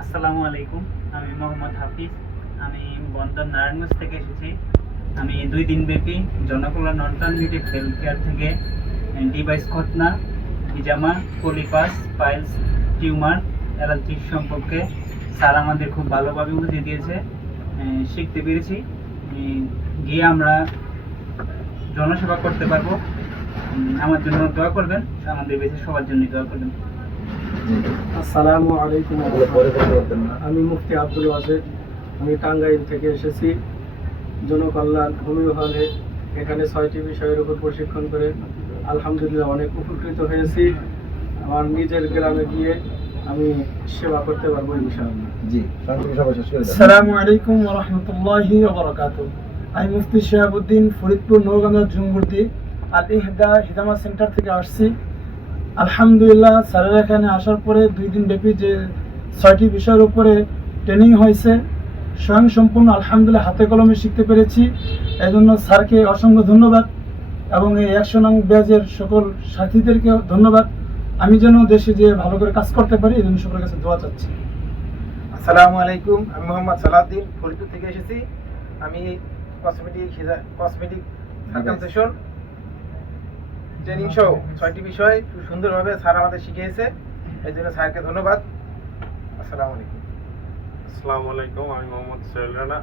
আসসালামু আলাইকুম, আমি মোহাম্মদ হাফিজ। আমি বন্দর নারায়ণগঞ্জ থেকে এসেছি। আমি দুই দিন ব্যাপী জনকল্যাণ ট্রান্সমিটেড হেলথ কেয়ার থেকে ডিভাইস খতনা হিজামা পলিপাস, পাইলস, টিউমার অ্যালার্জির সম্পর্কে স্যার আমাদের খুব ভালোভাবে বুঝিয়ে দিয়েছে শিখতে পেরেছি। গিয়ে আমরা জনসেবা করতে পারব। আমার জন্য দোয়া করবেন আমাদের বেশি সবার জন্য দোয়া করবেন। আসসালামু আলাইকুম। আমি মুফতি আব্দুল ওয়াজেদ। আমি টাঙ্গাইল থেকে এসেছি। জনকল্যাণ হোমিও হলে এখানে ছয়টি বিষয়ের উপর প্রশিক্ষণ করে আলহামদুলিল্লাহ অনেক উপকৃত হয়েছি। আমার নিজের গ্রামে গিয়ে আমি সেবা করতে পারব ইনশাআল্লাহ। জি আসসালামু আলাইকুম রহমতুল্লাহি আমি মুফতি শিহাবুদ্দিন ফরিদপুর নৌগঞ্জ জুমগুর্দি আল ইহদা হিদামা সেন্টার থেকে আসছি। আলহামদুলিল্লাহ স্যারের এখানে আসার পরে দুই দিন ব্যাপী যে ছয়টি বিষয়ের উপরে ট্রেনিং হয়েছে স্বয়ং সম্পূর্ণ আলহামদুলিল্লাহ হাতে কলমে শিখতে পেরেছি। এই জন্য স্যারকে অসংখ্য ধন্যবাদ এবং এই একশো নং ব্যাজের সকল সাথীদেরকে ধন্যবাদ। আমি যেন দেশে যে ভালো করে কাজ করতে পারি এই জন্য সকলের কাছে দোয়া চাচ্ছি। আসসালামু আলাইকুম আমি মোহাম্মদ সালাউদ্দিন ফরিদপুর থেকে এসেছি। আমি কসমেটিক কসমেটিক সার্কামসেশন ট্রেনিং সহ ছয়টি বিষয় খুব সুন্দরভাবে স্যার আমাদের শিখিয়েছে। এই জন্য স্যারকে ধন্যবাদ। আসসালামু আলাইকুম। আসসালামু আলাইকুম, আমি মোহাম্মদ সোহেল রানা,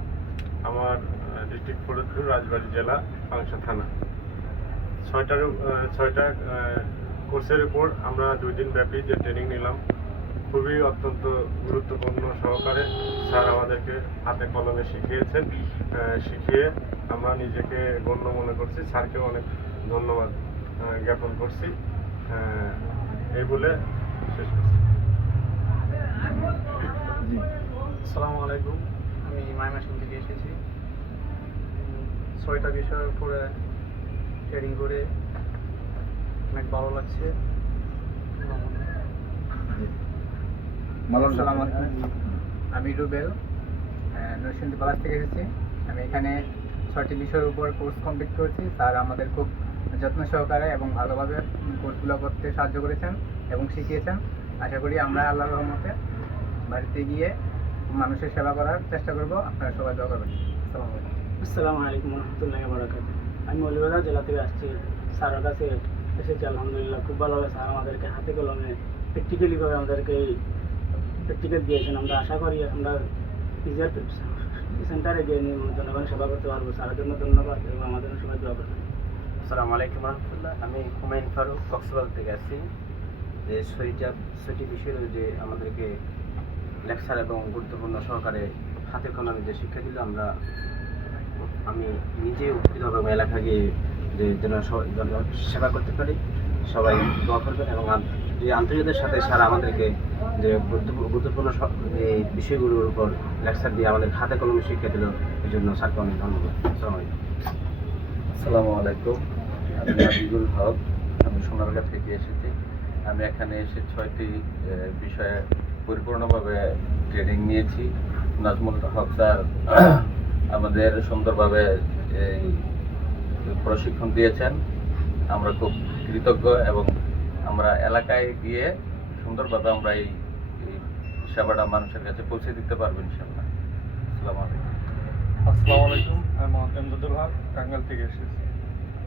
আমার ডিস্ট্রিক্ট ফরিদপুর, রাজবাড়ী জেলা পাংশা থানা। ছয়টার ছয়টা কোর্সের উপর আমরা দুই দিন ব্যাপী যে ট্রেনিং নিলাম, খুবই অত্যন্ত গুরুত্বপূর্ণ সহকারে স্যার আমাদেরকে হাতে কলমে শিখিয়েছেন। শিখিয়ে আমরা নিজেকে গণ্য মনে করছি। স্যারকেও অনেক ধন্যবাদ। জ্ঞাপন করছি। এই বলে শেষ করছি। আসসালামু আলাইকুম। আমি মাইমাসিং থেকে এসেছি। ছয়টা বিষয়ের উপরে ট্রেনিং করে অনেক ভালো লাগছে। আমি রুবেল নরসিংদী পালাস থেকে এসেছি। আমি এখানে ছয়টি বিষয়ের উপর কোর্স কমপ্লিট করেছি। স্যার আমাদের খুব যত্ন সহকারে এবং ভালোভাবে কোর্সগুলো করতে সাহায্য করেছেন এবং শিখিয়েছেন। আশা করি আমরা আল্লাহর রহমতে বাড়িতে গিয়ে মানুষের সেবা করার চেষ্টা করব। আপনারা সবাই দোয়া করবেন। আসসালামু আলাইকুম। রহমতুল্লাহ বারাকাত আমি মৌলিবাজার জেলা থেকে আসছি, স্যারের কাছে এসেছি। আলহামদুলিল্লাহ, খুব ভালো লাগে স্যার আমাদেরকে হাতে কলমে প্র্যাকটিক্যালিভাবে আমাদেরকে প্র্যাকটিক্যাল দিয়েছেন। আমরা আশা করি আমরা ইজিয়ার সেন্টারে গিয়ে নিয়ে জনগণের সেবা করতে পারব। স্যারের জন্য ধন্যবাদ এবং আমাদের সবাই দোয়া করবেন। আসসালামু আলাইকুম রহমতুল্লাহ। আমি হুমায়ুন ফারুক, কক্সবাজার থেকে আসছি। যে ছয়টা ছয়টি বিষয়ের যে আমাদেরকে লেকচার এবং গুরুত্বপূর্ণ সহকারে হাতে কলমে যে শিক্ষা দিল, আমরা আমি নিজে উপকৃত হব এবং এলাকা গিয়ে যে যেন সেবা করতে পারি। সবাই দোয়া করবেন এবং যে আন্তর্জাতিকের সাথে সারা আমাদেরকে যে গুরুত্বপূর্ণ এই বিষয়গুলোর উপর লেকচার দিয়ে আমাদের হাতে কলমে শিক্ষা দিল এই জন্য স্যারকে অনেক ধন্যবাদ। আসসালামু আলাইকুম। আসসালামু আলাইকুম। আমি নাবিগুল হক, আমি সোনারগাঁ থেকে এসেছি। আমি এখানে এসে ছয়টি বিষয়ে পরিপূর্ণভাবে ট্রেনিং নিয়েছি। নাজমুল হক স্যার আমাদের সুন্দরভাবে এই প্রশিক্ষণ দিয়েছেন। আমরা খুব কৃতজ্ঞ এবং আমরা এলাকায় গিয়ে সুন্দরভাবে আমরা এই সেবাটা মানুষের কাছে পৌঁছে দিতে পারব ইনশাল্লাহ আসসালামু আলাইকুম। আসসালামু আলাইকুম। আমি মোহাম্মদ এমদাদুল হক টাঙ্গাইল থেকে এসেছি।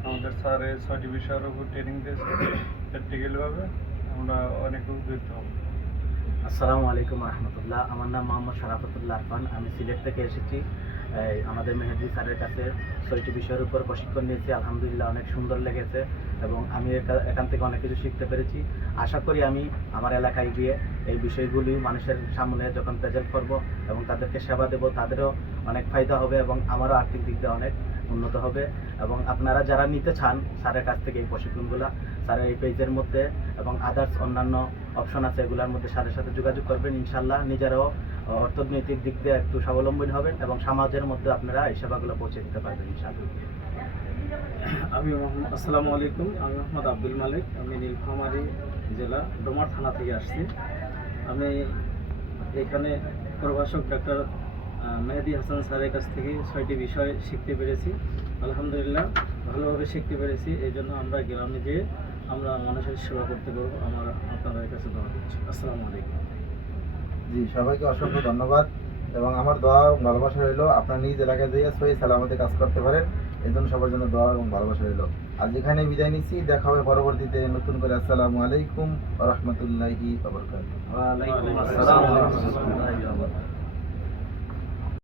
আমাদের স্যার এই ছয়টি বিষয়ের উপর ট্রেনিং দিয়েছে। প্র্যাকটিক্যালভাবে আমরা অনেক উপকৃত হব। আসসালামু আলাইকুম রহমতুল্লাহ। আমার নাম মোহাম্মদ শরাফতুল্লাহ আরফান। আমি সিলেট থেকে এসেছি। আমাদের মেহেদি স্যারের কাছে ছয়টি বিষয়ের উপর প্রশিক্ষণ নিয়েছি, আলহামদুলিল্লাহ অনেক সুন্দর লেগেছে এবং আমি এখান থেকে অনেক কিছু শিখতে পেরেছি। আশা করি আমি আমার এলাকায় গিয়ে এই বিষয়গুলি মানুষের সামনে যখন প্রেজেন্ট করব এবং তাদেরকে সেবা দেব, তাদেরও অনেক ফায়দা হবে এবং আমারও আর্থিক দিক দিয়ে অনেক উন্নত হবে। এবং আপনারা যারা নিতে চান স্যারের কাছ থেকে এই প্রশিক্ষণগুলো স্যারের এই পেজের মধ্যে এবং আদার্স অন্যান্য অপশন আছে, এগুলোর মধ্যে স্যারের সাথে যোগাযোগ করবেন ইনশাল্লাহ নিজেরাও অর্থনৈতিক দিক দিয়ে একটু স্বাবলম্বী হবেন এবং সমাজের মধ্যে আপনারা এই সেবাগুলো পৌঁছে দিতে পারবেন ইনশাল্লাহ আমি আসসালামু আলাইকুম। আমি মোহাম্মদ আব্দুল মালিক। আমি নীলফামারী জেলা ডোমার থানা থেকে আসছি। আমি এখানে প্রভাষক ডাক্তার মেহেদি হাসান স্যারের কাছ থেকে ছয়টি বিষয় শিখতে পেরেছি। আলহামদুলিল্লাহ, ভালোভাবে শিখতে পেরেছি। এই জন্য আমরা গ্রামে যেয়ে আমরা মানুষের সেবা করতে পারব আমার আপনাদের কাছে দোয়া করছি। আসসালামু আলাইকুম। জি সবাইকে অসংখ্য ধন্যবাদ এবং আমার দোয়া এবং ভালোবাসা রইল। আপনার নিজ এলাকায় যেয়ে সই সালামতে কাজ করতে পারেন এই জন্য সবার জন্য দোয়া এবং ভালোবাসা রইল। আজ এখানে বিদায় নিচ্ছি দেখা হবে পরবর্তীতে নতুন করে। আসসালামু আলাইকুম রহমতুল্লাহি